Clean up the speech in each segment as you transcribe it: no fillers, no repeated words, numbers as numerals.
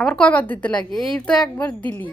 আবার কয়বার দিতে লাগে? এই তো একবার দিলি।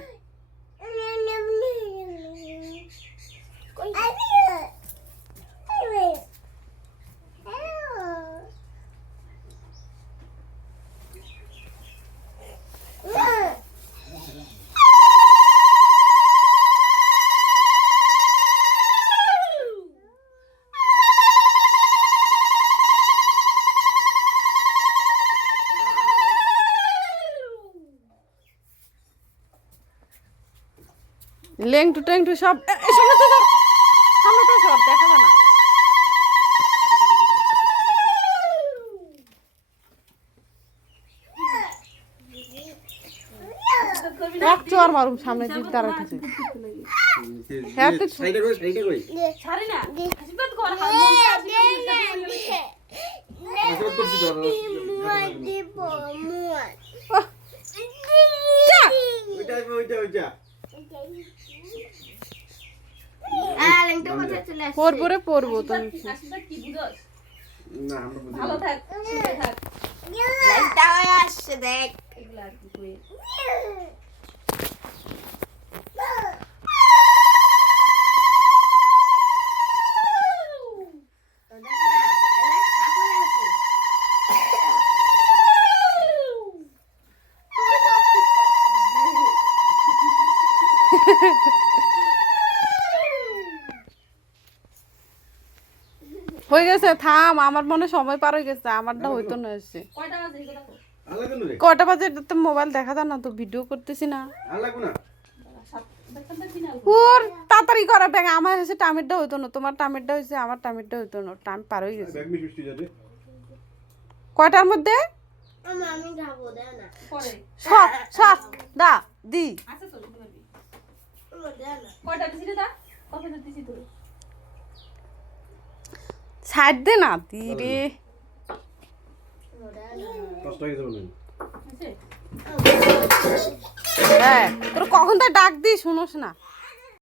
লেংটু টেংটু সব সামনেটা সর, সামনেটা সর, দেখা যায় না। এক চর মারুম সামনে দিক দাঁড়াইতেছে। হ্যাঁ তো সাইডে কই ছাড়ি না হাসিবাদ কর আশীর্বাদ করছি তো ওইটা পড়বো রে পড়বো তো। হাসিবাদ কি বুঝছস? না আমরা বুঝি ভালো থাক, সুখে থাক। লাইটটা আসছে দেখ। এগুলা আর কি কই। হয়ে গেছে, থাম। আমার মনে সময় পার হয়ে গেছে, আমারটা হইতো না এসে। কয়টা বাজে এগুলা কর? আল্লাহ কোন রে কয়টা বাজে? এটা তো মোবাইল দেখা যায় না তো, ভিডিও করতেছি না। আল্লাহ কোন দেখতে দেখি না। ওর তাড়াতাড়ি করা ব্যাগ। আমার হচ্ছে টামিরটা হইতো না, তোমার টামিরটা হয়েছে, আমার টামিরটা হইতো না। টাইম পার হয়ে গেছে। ব্যাগ মিস মিষ্টি যাবে কয়টার মধ্যে? আমি যাবো দেও না। পরে সব সব দা দি। আছে তো দিতে পারবি। দেও না। কয়টা দিছিস তা? কত দিছিস তুই? ছাড় দে না দি রে। কষ্ট হয়ে যাবে আছে? হ্যাঁ, তোর কখন তা ডাক দি শুনোস না।